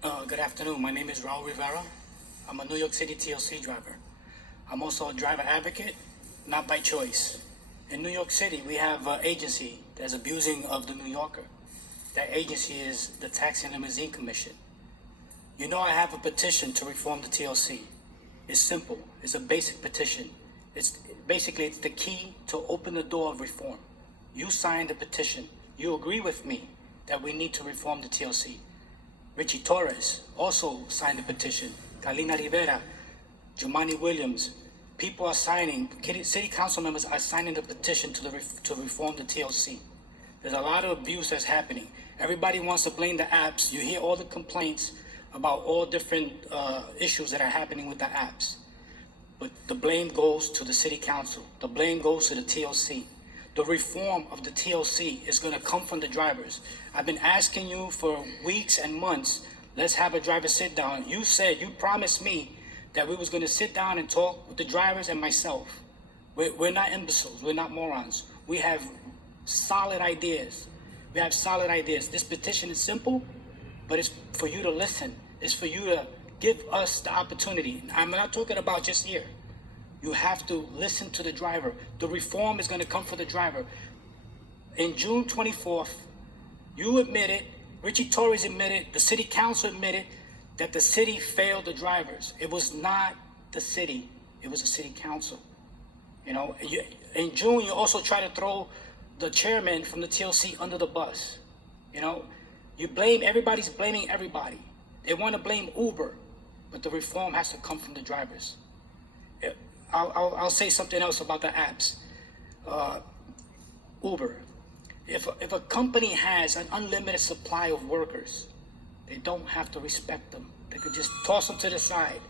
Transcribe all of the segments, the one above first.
Good afternoon. My name is Raul Rivera. I'm a New York City TLC driver. I'm also a driver advocate, not by choice. In New York City, we have an agency that's abusing of the New Yorker. That agency is the Taxi and Limousine Commission. You know I have a petition to reform the TLC. It's simple. It's a basic petition. It's the key to open the door of reform. You signed the petition. You agree with me that we need to reform the TLC. Richie Torres also signed the petition. Carlina Rivera, Jumani Williams. People are signing, city council members are signing the petition to reform the TLC. There's a lot of abuse that's happening. Everybody wants to blame the apps. You hear all the complaints about all different issues that are happening with the apps. But the blame goes to the city council. The blame goes to the TLC. The reform of the TLC is going to come from the drivers. I've been asking you for weeks and months, let's have a driver sit down. You promised me that we was going to sit down and talk with the drivers and myself. We're not imbeciles. We're not morons. We have solid ideas. This petition is simple, but it's for you to listen. It's for you to give us the opportunity. I'm not talking about just here. You have to listen to the driver. The reform is going to come for the driver. In June 24th, you admitted, Richie Torres admitted, the city council admitted that the city failed the drivers. It was not the city. It was the city council. You know, in June, you also try to throw the chairman from the TLC under the bus. You know, everybody's blaming everybody. They want to blame Uber, but the reform has to come from the drivers. I'll say something else about the apps. Uber. If a company has an unlimited supply of workers, they don't have to respect them. They could just toss them to the side.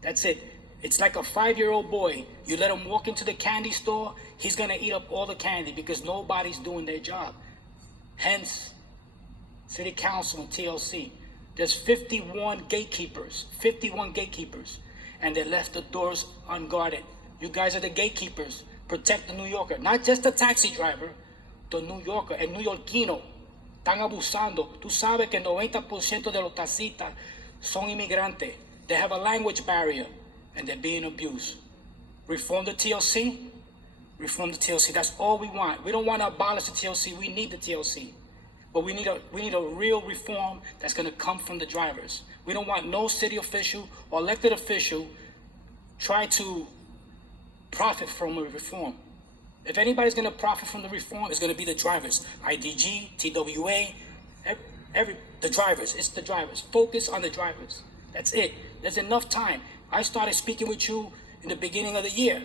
That's it. It's like a 5-year-old boy. You let him walk into the candy store, he's going to eat up all the candy because nobody's doing their job. Hence, City Council and TLC. There's 51 gatekeepers, and they left the doors unguarded. You guys are the gatekeepers. Protect the New Yorker, not just the taxi driver, the New Yorker, el neoyorquino. Están abusando. Tú sabes que el 90% de los taxistas son inmigrantes. They have a language barrier, and they're being abused. Reform the TLC. Reform the TLC. That's all we want. We don't want to abolish the TLC. We need the TLC. But we need a real reform that's going to come from the drivers. We don't want no city official or elected official try to profit from a reform. If anybody's going to profit from the reform, it's going to be the drivers. IDG, TWA, the drivers. It's the drivers. Focus on the drivers. That's it. There's enough time. I started speaking with you in the beginning of the year.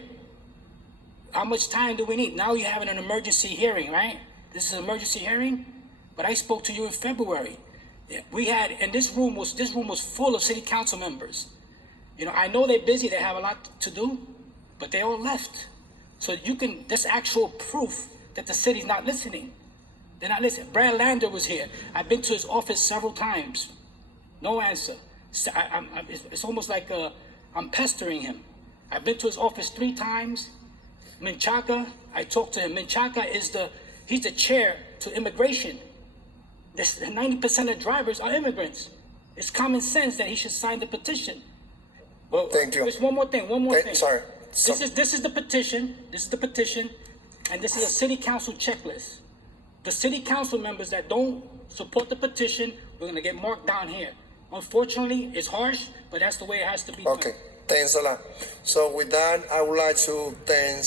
How much time do we need? Now you're having an emergency hearing, right? This is an emergency hearing? But I spoke to you in February. We had, and this room was full of city council members. You know, I know they're busy, they have a lot to do, but they all left. So that's actual proof that the city's not listening. They're not listening. Brad Lander was here. I've been to his office several times. No answer. It's almost like I'm pestering him. I've been to his office 3 times. Menchaca, I talked to him. Menchaca he's the chair to immigration. 90% of drivers are immigrants. It's common sense that he should sign the petition. Well, thank you. There's one more thing. Sorry. This is the petition. And this is a city council checklist. The city council members that don't support the petition, we're gonna get marked down here. Unfortunately, it's harsh, but that's the way it has to be. Okay. Thanks a lot. So with that, I would like to thank